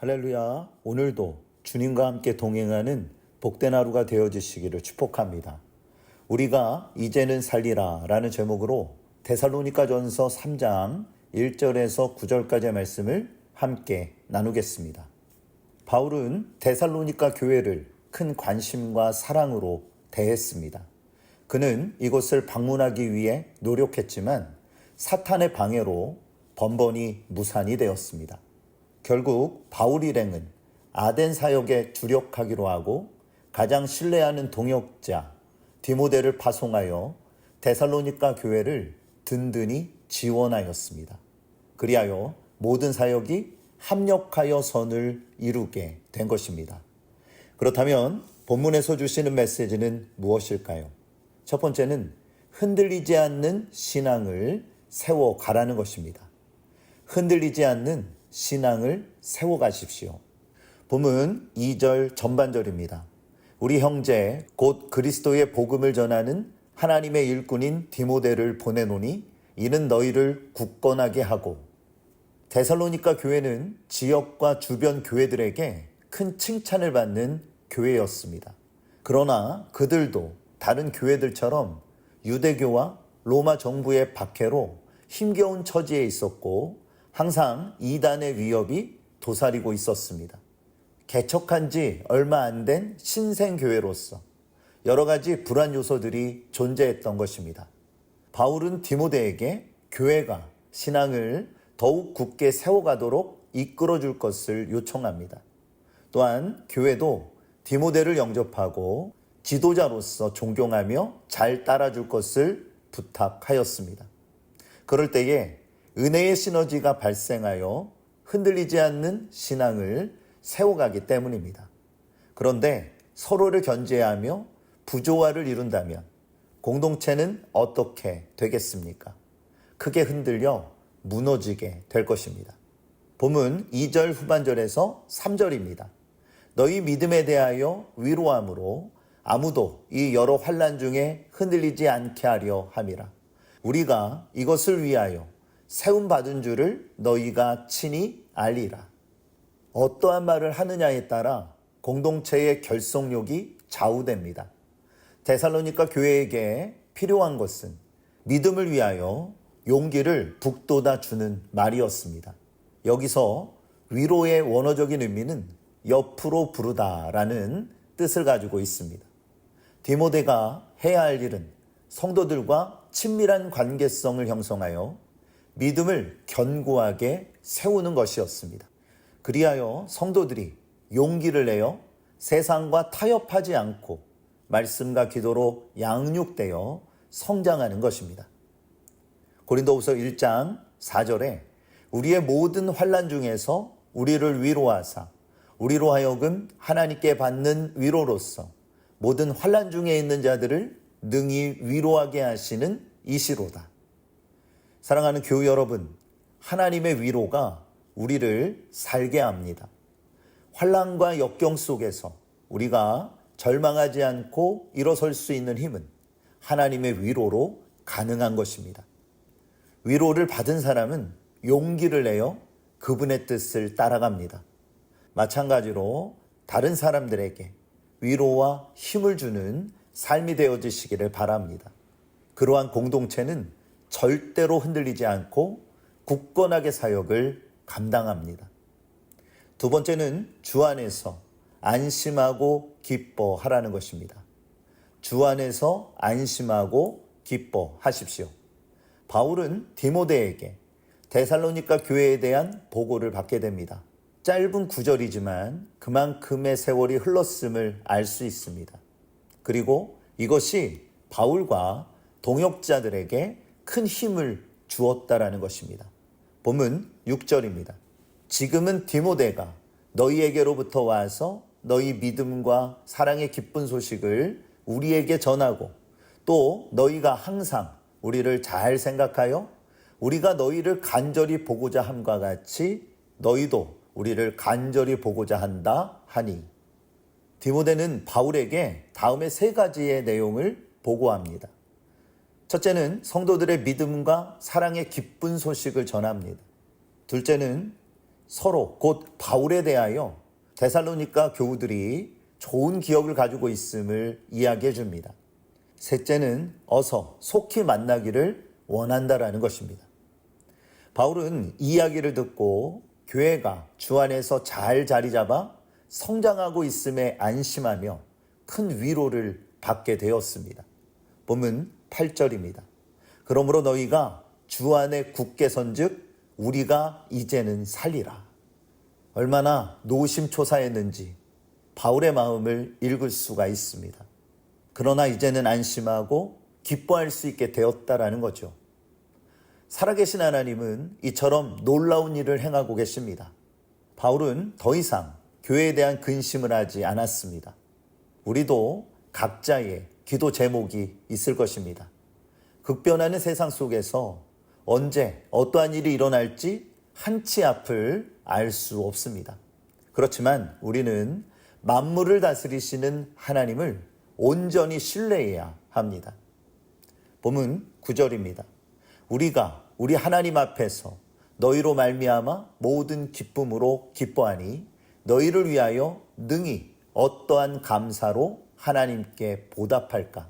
할렐루야. 오늘도 주님과 함께 동행하는 복된 하루가 되어주시기를 축복합니다. 우리가 이제는 살리라 라는 제목으로 데살로니가전서 3장 1절에서 9절까지의 말씀을 함께 나누겠습니다. 바울은 데살로니가 교회를 큰 관심과 사랑으로 대했습니다. 그는 이곳을 방문하기 위해 노력했지만 사탄의 방해로 번번이 무산이 되었습니다. 결국 바울 일행은 아덴 사역에 주력하기로 하고 가장 신뢰하는 동역자 디모데를 파송하여 데살로니가 교회를 든든히 지원하였습니다. 그리하여 모든 사역이 합력하여 선을 이루게 된 것입니다. 그렇다면 본문에서 주시는 메시지는 무엇일까요? 첫 번째는 흔들리지 않는 신앙을 세워가라는 것입니다. 흔들리지 않는 신앙을 세워가십시오. 본문 2절 전반절입니다. 우리 형제 곧 그리스도의 복음을 전하는 하나님의 일꾼인 디모데를 보내노니 이는 너희를 굳건하게 하고. 데살로니가 교회는 지역과 주변 교회들에게 큰 칭찬을 받는 교회였습니다. 그러나 그들도 다른 교회들처럼 유대교와 로마 정부의 박해로 힘겨운 처지에 있었고 항상 이단의 위협이 도사리고 있었습니다. 개척한 지 얼마 안 된 신생교회로서 여러 가지 불안 요소들이 존재했던 것입니다. 바울은 디모데에게 교회가 신앙을 더욱 굳게 세워가도록 이끌어줄 것을 요청합니다. 또한 교회도 디모데를 영접하고 지도자로서 존경하며 잘 따라줄 것을 부탁하였습니다. 그럴 때에 은혜의 시너지가 발생하여 흔들리지 않는 신앙을 세워가기 때문입니다. 그런데 서로를 견제하며 부조화를 이룬다면 공동체는 어떻게 되겠습니까? 크게 흔들려 무너지게 될 것입니다. 본문 2절 후반절에서 3절입니다. 너희 믿음에 대하여 위로함으로 아무도 이 여러 환난 중에 흔들리지 않게 하려 함이라. 우리가 이것을 위하여 세움받은 줄을 너희가 친히 알리라. 어떠한 말을 하느냐에 따라 공동체의 결속력이 좌우됩니다. 데살로니가 교회에게 필요한 것은 믿음을 위하여 용기를 북돋아 주는 말이었습니다. 여기서 위로의 원어적인 의미는 옆으로 부르다라는 뜻을 가지고 있습니다. 디모데가 해야 할 일은 성도들과 친밀한 관계성을 형성하여 믿음을 견고하게 세우는 것이었습니다. 그리하여 성도들이 용기를 내어 세상과 타협하지 않고 말씀과 기도로 양육되어 성장하는 것입니다. 고린도후서 1장 4절에 우리의 모든 환난 중에서 우리를 위로하사 우리로 하여금 하나님께 받는 위로로서 모든 환난 중에 있는 자들을 능히 위로하게 하시는 이시로다. 사랑하는 교우 여러분, 하나님의 위로가 우리를 살게 합니다. 환난과 역경 속에서 우리가 절망하지 않고 일어설 수 있는 힘은 하나님의 위로로 가능한 것입니다. 위로를 받은 사람은 용기를 내어 그분의 뜻을 따라갑니다. 마찬가지로 다른 사람들에게 위로와 힘을 주는 삶이 되어지시기를 바랍니다. 그러한 공동체는 절대로 흔들리지 않고 굳건하게 사역을 감당합니다. 두 번째는 주 안에서 안심하고 기뻐하라는 것입니다. 주 안에서 안심하고 기뻐하십시오. 바울은 디모데에게 데살로니가 교회에 대한 보고를 받게 됩니다. 짧은 구절이지만 그만큼의 세월이 흘렀음을 알 수 있습니다. 그리고 이것이 바울과 동역자들에게 큰 힘을 주었다라는 것입니다. 본문 6절입니다. 지금은 디모데가 너희에게로부터 와서 너희 믿음과 사랑의 기쁜 소식을 우리에게 전하고 또 너희가 항상 우리를 잘 생각하여 우리가 너희를 간절히 보고자 함과 같이 너희도 우리를 간절히 보고자 한다 하니. 디모데는 바울에게 다음의 세 가지의 내용을 보고합니다. 첫째는 성도들의 믿음과 사랑의 기쁜 소식을 전합니다. 둘째는 서로 곧 바울에 대하여 데살로니가 교우들이 좋은 기억을 가지고 있음을 이야기해 줍니다. 셋째는 어서 속히 만나기를 원한다라는 것입니다. 바울은 이 이야기를 듣고 교회가 주 안에서 잘 자리 잡아 성장하고 있음에 안심하며 큰 위로를 받게 되었습니다. 본문 8절입니다. 그러므로 너희가 주 안에 굳게 선즉 우리가 이제는 살리라. 얼마나 노심초사했는지 바울의 마음을 읽을 수가 있습니다. 그러나 이제는 안심하고 기뻐할 수 있게 되었다라는 거죠. 살아계신 하나님은 이처럼 놀라운 일을 행하고 계십니다. 바울은 더 이상 교회에 대한 근심을 하지 않았습니다. 우리도 각자의 기도 제목이 있을 것입니다. 급변하는 세상 속에서 언제 어떠한 일이 일어날지 한치 앞을 알 수 없습니다. 그렇지만 우리는 만물을 다스리시는 하나님을 온전히 신뢰해야 합니다. 본문 9절입니다. 우리가 우리 하나님 앞에서 너희로 말미암아 모든 기쁨으로 기뻐하니 너희를 위하여 능히 어떠한 감사로 하나님께 보답할까?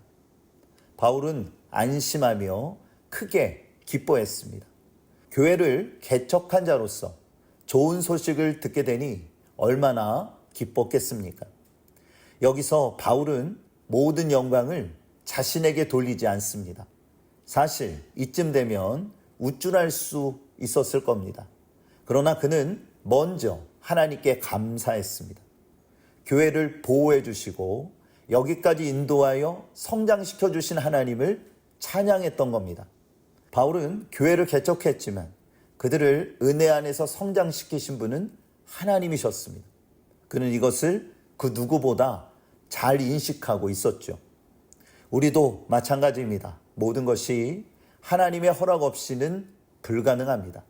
바울은 안심하며 크게 기뻐했습니다. 교회를 개척한 자로서 좋은 소식을 듣게 되니 얼마나 기뻤겠습니까? 여기서 바울은 모든 영광을 자신에게 돌리지 않습니다. 사실 이쯤 되면 우쭐할 수 있었을 겁니다. 그러나 그는 먼저 하나님께 감사했습니다. 교회를 보호해 주시고 여기까지 인도하여 성장시켜 주신 하나님을 찬양했던 겁니다. 바울은 교회를 개척했지만 그들을 은혜 안에서 성장시키신 분은 하나님이셨습니다. 그는 이것을 그 누구보다 잘 인식하고 있었죠. 우리도 마찬가지입니다. 모든 것이 하나님의 허락 없이는 불가능합니다.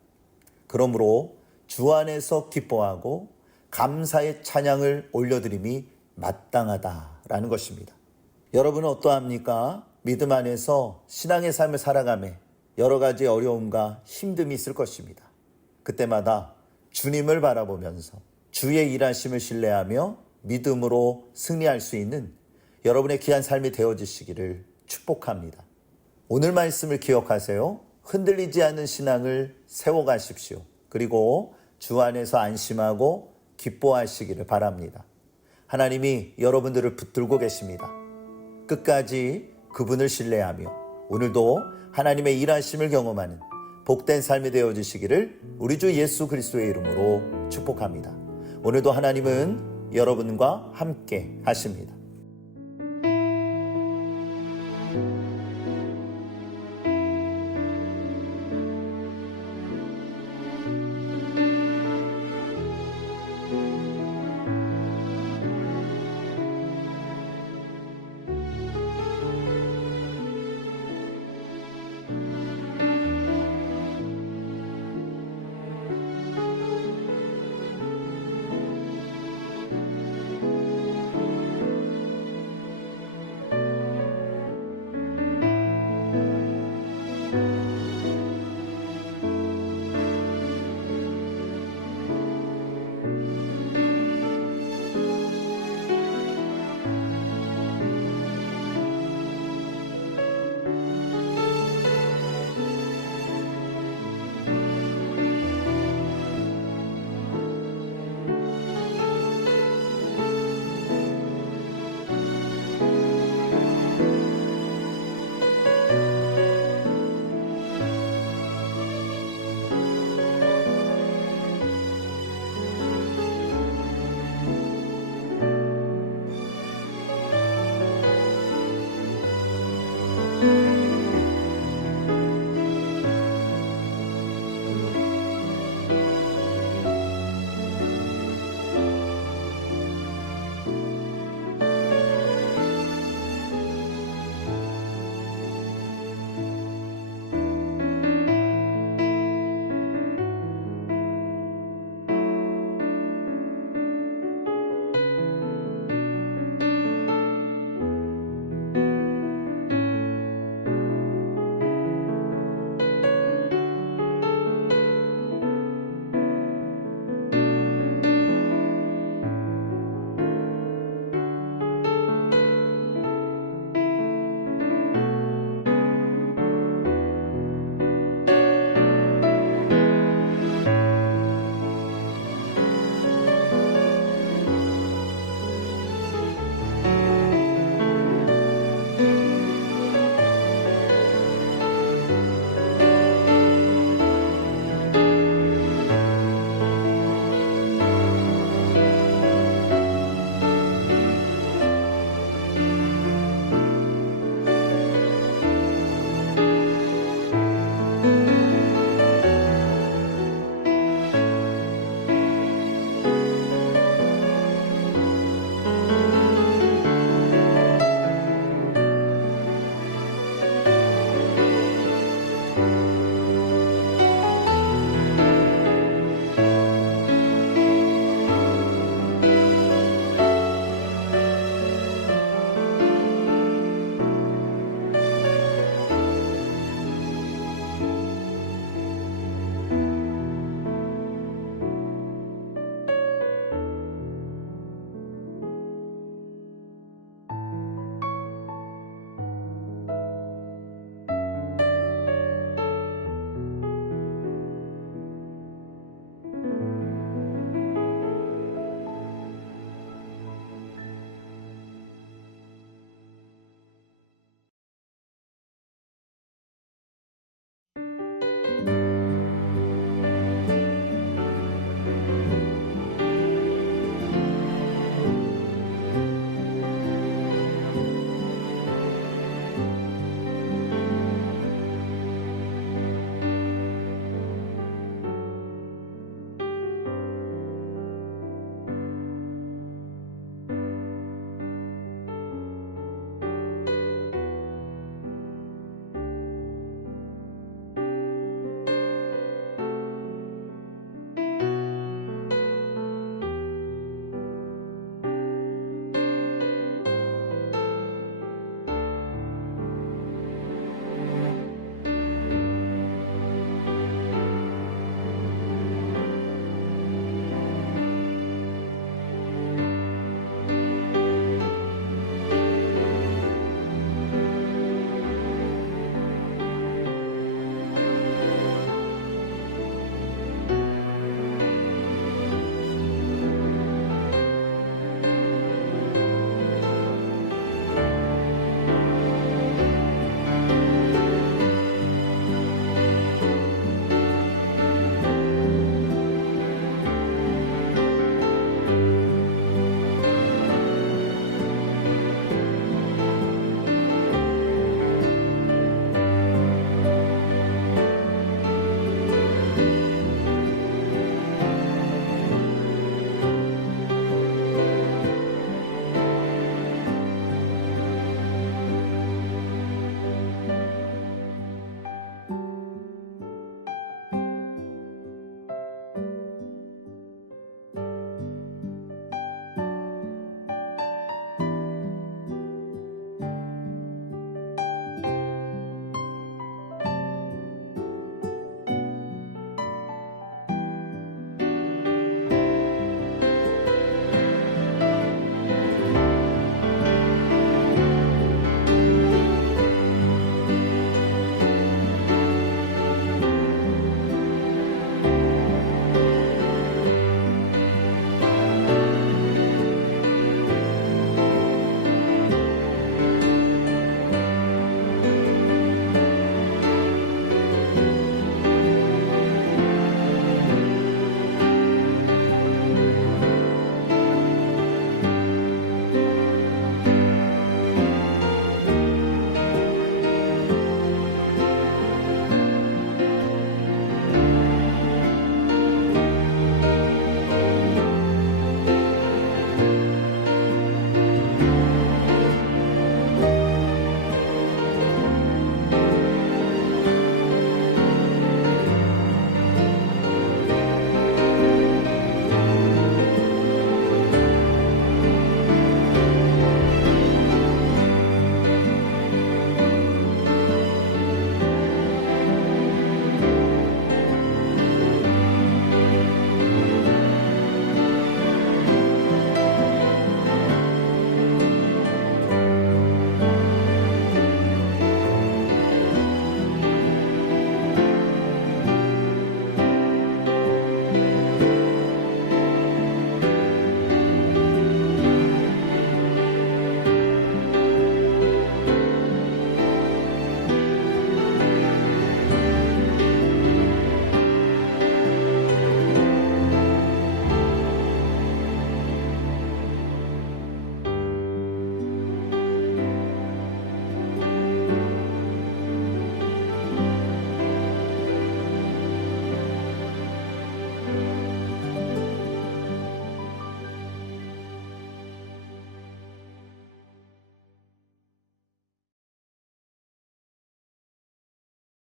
그러므로 주 안에서 기뻐하고 감사의 찬양을 올려드림이 마땅하다라는 것입니다. 여러분은 어떠합니까? 믿음 안에서 신앙의 삶을 살아가며 여러 가지 어려움과 힘듦이 있을 것입니다. 그때마다 주님을 바라보면서 주의 일하심을 신뢰하며 믿음으로 승리할 수 있는 여러분의 귀한 삶이 되어지시기를 축복합니다. 오늘 말씀을 기억하세요. 흔들리지 않는 신앙을 세워가십시오. 그리고 주 안에서 안심하고 기뻐하시기를 바랍니다. 하나님이 여러분들을 붙들고 계십니다. 끝까지 그분을 신뢰하며 오늘도 하나님의 일하심을 경험하는 복된 삶이 되어지시기를 우리 주 예수 그리스도의 이름으로 축복합니다. 오늘도 하나님은 여러분과 함께 하십니다.